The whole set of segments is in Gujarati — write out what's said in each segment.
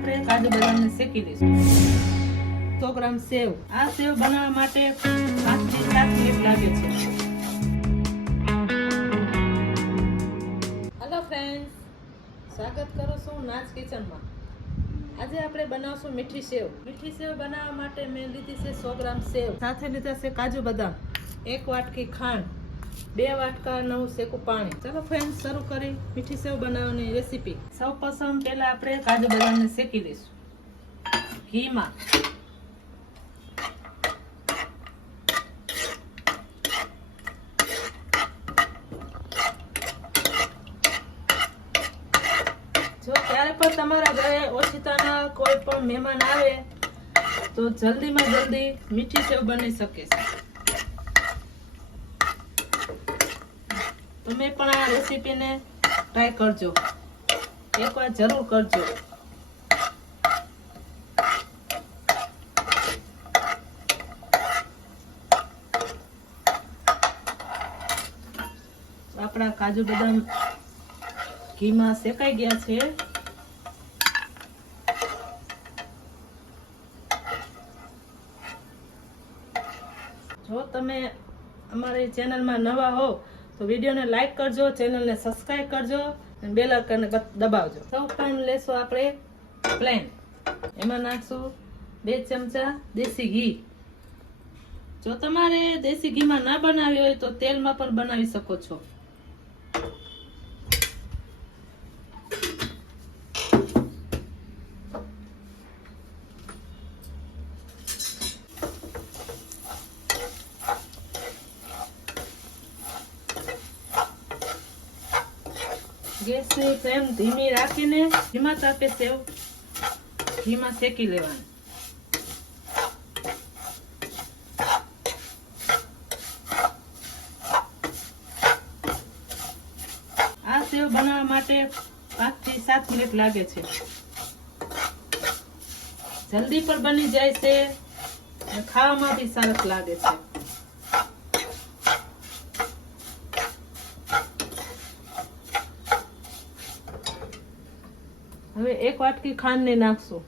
આપણે કાજુ બદામને શેકી દઈશું. સો ગ્રામ સેવ. આ સેવ બનાવવા માટે પાંચથી સાત મિનિટ લાગે છે. હેલો ફ્રેન્ડ્સ સ્વાગત કરું છું નાચ કિચનમાં આજે આપણે બનાવશું મીઠી સેવ. મીઠી સેવ બનાવવા માટે મેં લીધી છે સો ગ્રામ સેવ. સાથે લીધા છે કાજુ બદામ. એક વાટકી ખાંડ. બે વાટકા, નવું શેકું પાણી. ચાલો ફ્રેન્ડ શરૂ કરી મીઠી સેવ બનાવવાની રેસીપી સૌ પ્રથમ પહેલા આપણે કાજુ બદામને શેકી દઈશું ઘીમાં. જો ક્યારે પણ તમારા ઘરે ઓછીતાના કોઈ પણ મહેમાન આવે, તો જલ્દીમાં જલ્દી મીઠી સેવ બની શકે છે. તમે પણ આ રેસીપીને ટ્રાય કરજો. એકવાર જરૂર કરજો. આપણા કાજુ બદામ ઘીમાં શેકાઈ ગયા છે. જો તમે અમારી ચેનલમાં નવા હો તો વિડીયોને લાઇક કરજો, ચેનલને સબસ્ક્રાઇબ કરજો અને બેલ આઇકનને દબાવજો. સૌ પ્રથમ લેશું આપણે પ્લેન. એમાં નાખશું બે ચમચા દેશી ઘી. જો તમારે દેશી ઘીમાં ના બનાવી હોય તો તેલમાં પણ બનાવી શકો છો. ગેસની ફ્લેમ ધીમી રાખીને ધીમા તાપે સેવ ધીમા શેકી લેવાનું. આ સેવ બનાવવા માટે પાંચથી સાત મિનિટ લાગે છે. જલ્દી પણ બની જાય છે ખાવામાં બી સરસ લાગે છે. હવે એક વાટકી ખાંડ ને નાખશું.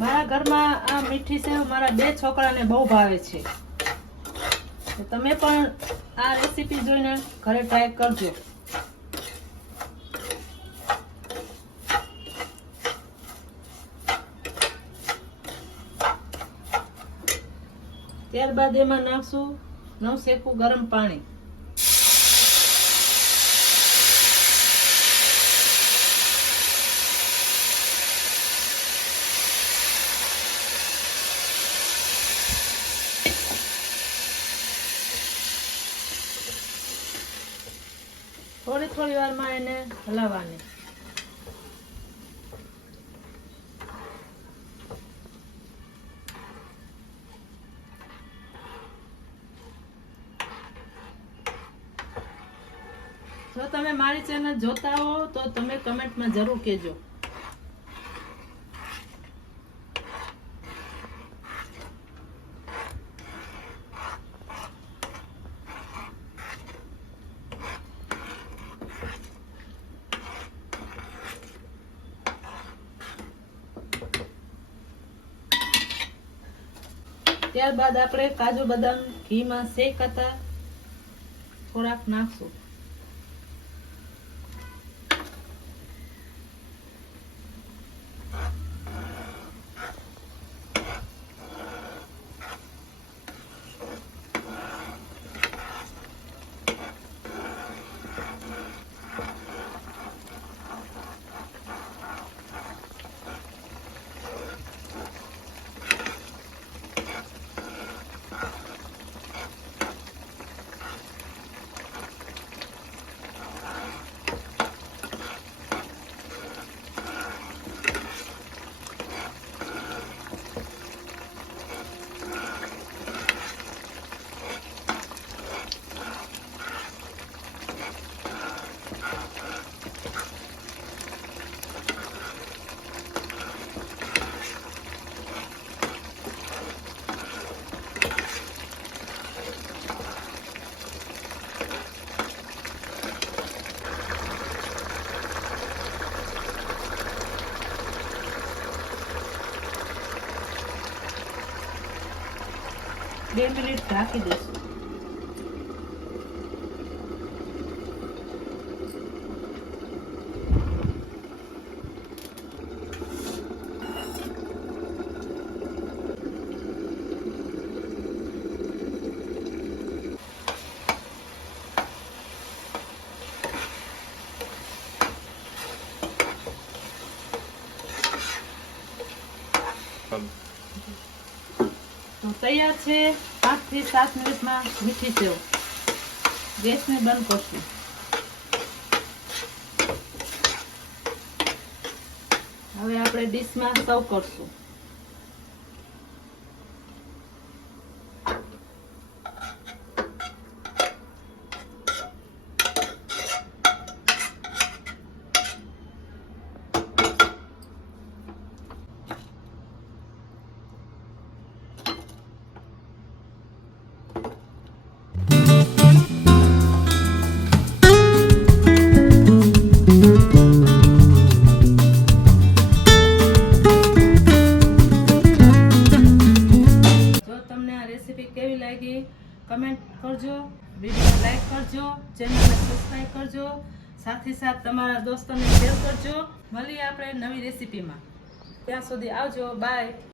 મારા ઘરમાં આ મીઠી સેવ મારા બે છોકરાને બહુ ભાવે છે. તમે પણ આ રેસીપી જોઈને ઘરે ટ્રાય કરજો. ત્યારબાદ એમાં નાખશું નવ શેકું ગરમ પાણી. થોડી વારમાં એને હલાવવાની. જો તમે મારી ચેનલ જોતા હો તો તમે કમેન્ટમાં જરૂર કહેજો. ત્યારબાદ આપણે કાજુ બદામ ઘીમાં શેકાતા થોડાક નાખશું. બે મિનિટ ઢાંકી દઈશું. તૈયાર છે. પાંચથી સાત મિનિટમાં મીઠી સેવ. ગેસને બંધ કરશું. હવે આપણે ડીશમાં સર્વ કરશું. રેસીપી કેવી લાગી કમેન્ટ કરજો વીડિયો લાઈક કરજો ચેનલને સબસ્ક્રાઈબ કરજો, સાથે સાથ તમારા દોસ્તોને શેર કરજો. મળીએ આપણે નવી રેસીપીમાં. ત્યાં સુધી આવજો બાય